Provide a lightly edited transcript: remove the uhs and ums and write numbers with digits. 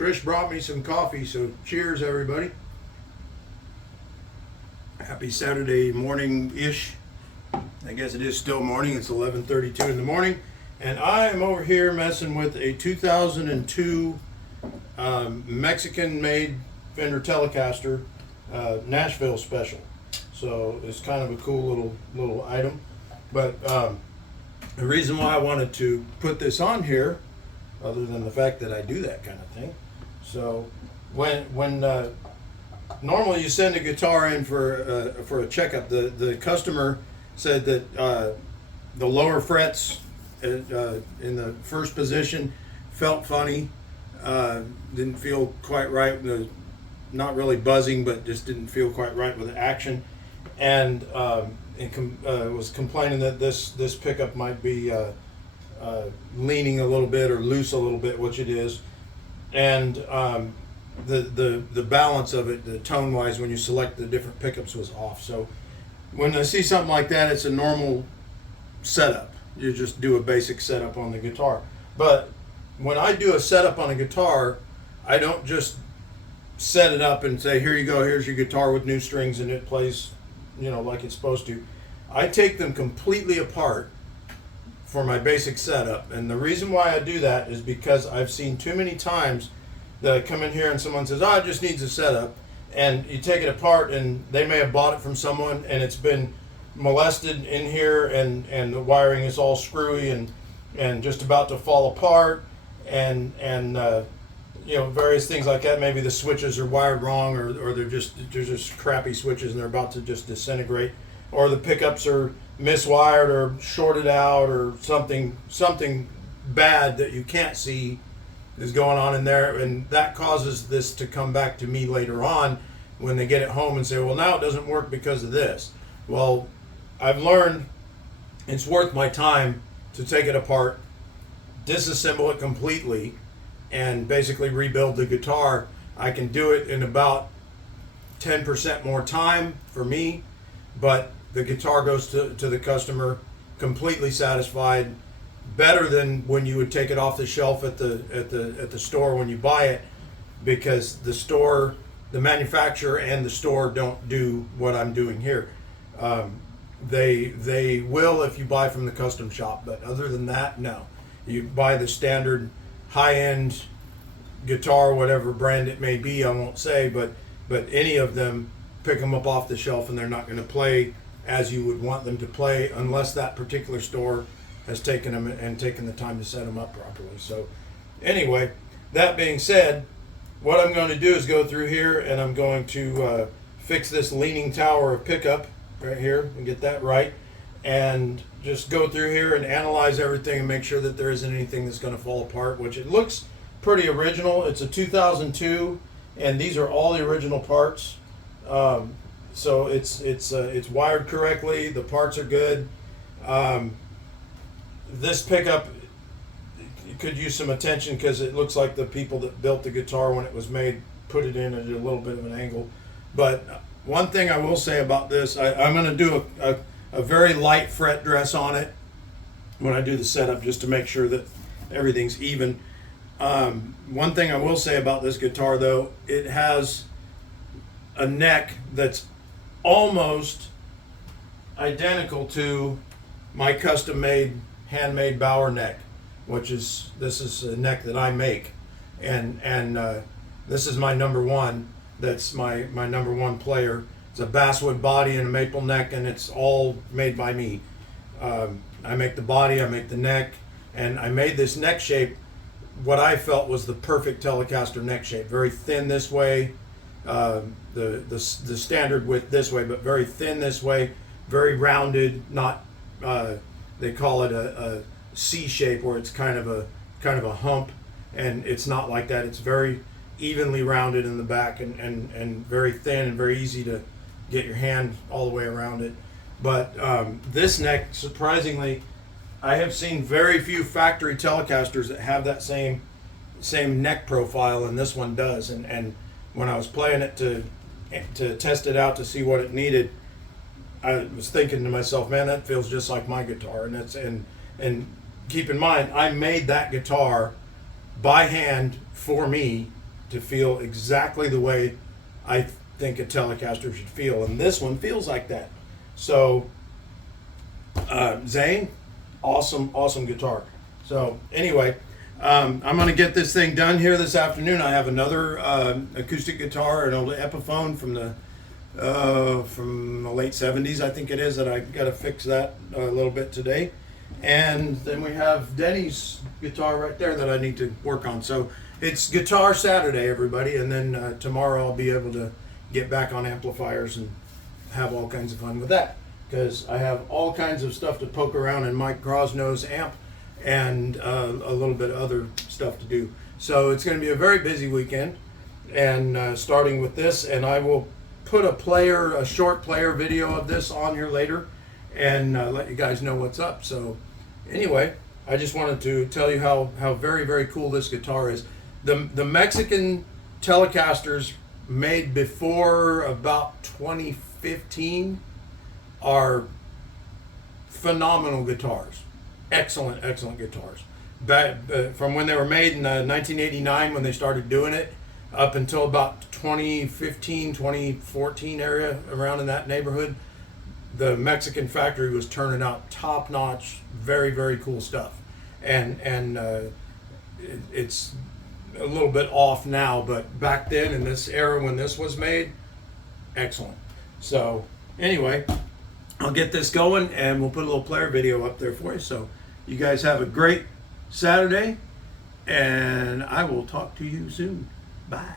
Trish brought me some coffee, so cheers, everybody. Happy Saturday morning-ish. I guess it is still morning. It's 11:32 in the morning. And I am over here messing with a 2002 Mexican-made Fender Telecaster Nashville special. So it's kind of a cool little item. But the reason why I wanted to put this on here, other than the fact that I do that kind of thing, so when normally you send a guitar in for a checkup, the customer said that the lower frets in the first position felt funny, didn't feel quite right, not really buzzing, but just didn't feel quite right with the action, and was complaining that this pickup might be leaning a little bit or loose a little bit, which it is, and the balance of it, the tone wise, when you select the different pickups, was off. So when I see something like that, it's a normal setup. You just do a basic setup on the guitar. But when I do a setup on a guitar, I don't just set it up and say, here you go, here's your guitar with new strings, and it plays, like it's supposed to. I take them completely apart for my basic setup. And the reason why I do that is because I've seen too many times that I come in here and someone says, it just needs a setup. And you take it apart and they may have bought it from someone and it's been molested in here, and the wiring is all screwy and just about to fall apart, and various things like that. Maybe the switches are wired wrong, or they're just crappy switches and they're about to just disintegrate, or the pickups are miswired or shorted out, or something bad that you can't see is going on in there, and that causes this to come back to me later on when they get it home and say, well, now it doesn't work because of this. Well, I've learned it's worth my time to take it apart, disassemble it completely, and basically rebuild the guitar. I can do it in about 10% more time for me, but the guitar goes to the customer completely satisfied, better than when you would take it off the shelf at the store when you buy it, because the manufacturer and the store don't do what I'm doing here. They will if you buy from the custom shop, but other than that, no. You buy the standard high-end guitar, whatever brand it may be, I won't say, but any of them, pick them up off the shelf and they're not going to play as you would want them to play unless that particular store has taken them and taken the time to set them up properly. So anyway, that being said, what I'm going to do is go through here and I'm going to fix this leaning tower of pickup right here and get that right, and just go through here and analyze everything and make sure that there isn't anything that's going to fall apart, which it looks pretty original. It's a 2002 and these are all the original parts. So it's wired correctly. The parts are good. This pickup could use some attention because it looks like the people that built the guitar when it was made put it in at a little bit of an angle. But one thing I will say about this, I'm going to do a very light fret dress on it when I do the setup, just to make sure that everything's even. One thing I will say about this guitar, though, it has a neck that's almost identical to my custom-made, handmade Bauer neck, this is a neck that I make, and this is my number one. That's my number one player. It's a basswood body and a maple neck, and it's all made by me. I make the body, I make the neck, and I made this neck shape what I felt was the perfect Telecaster neck shape. Very thin this way, the standard width this way, but very thin this way, very rounded, not they call it a C shape, where it's kind of a hump, and it's not like that. It's very evenly rounded in the back, and very thin and very easy to get your hand all the way around it. But this neck, surprisingly, I have seen very few factory Telecasters that have that same neck profile, and this one does. And when I was playing it to test it out to see what it needed, I was thinking to myself, man, that feels just like my guitar. And keep in mind, I made that guitar by hand for me to feel exactly the way I think a Telecaster should feel, and this one feels like that. So Zane, awesome guitar. So anyway, I'm going to get this thing done here this afternoon. I have another acoustic guitar, an old Epiphone from the late 70s, I think it is, that I got to fix that a little bit today. And then we have Denny's guitar right there that I need to work on. So it's Guitar Saturday, everybody, and then tomorrow I'll be able to get back on amplifiers and have all kinds of fun with that, because I have all kinds of stuff to poke around in Mike Grosno's amp, and a little bit of other stuff to do. So it's going to be a very busy weekend, and starting with this, and I will put a short player video of this on here later, and let you guys know what's up. So anyway, I just wanted to tell you how very cool this guitar is. The Mexican Telecasters made before about 2015 are phenomenal guitars. Excellent guitars. From when they were made in 1989, when they started doing it, up until about 2015, 2014 area, around in that neighborhood, the Mexican factory was turning out top-notch, very cool stuff. And it's a little bit off now, but back then in this era when this was made, excellent. So anyway, I'll get this going and we'll put a little player video up there for you. So you guys have a great Saturday, and I will talk to you soon. Bye.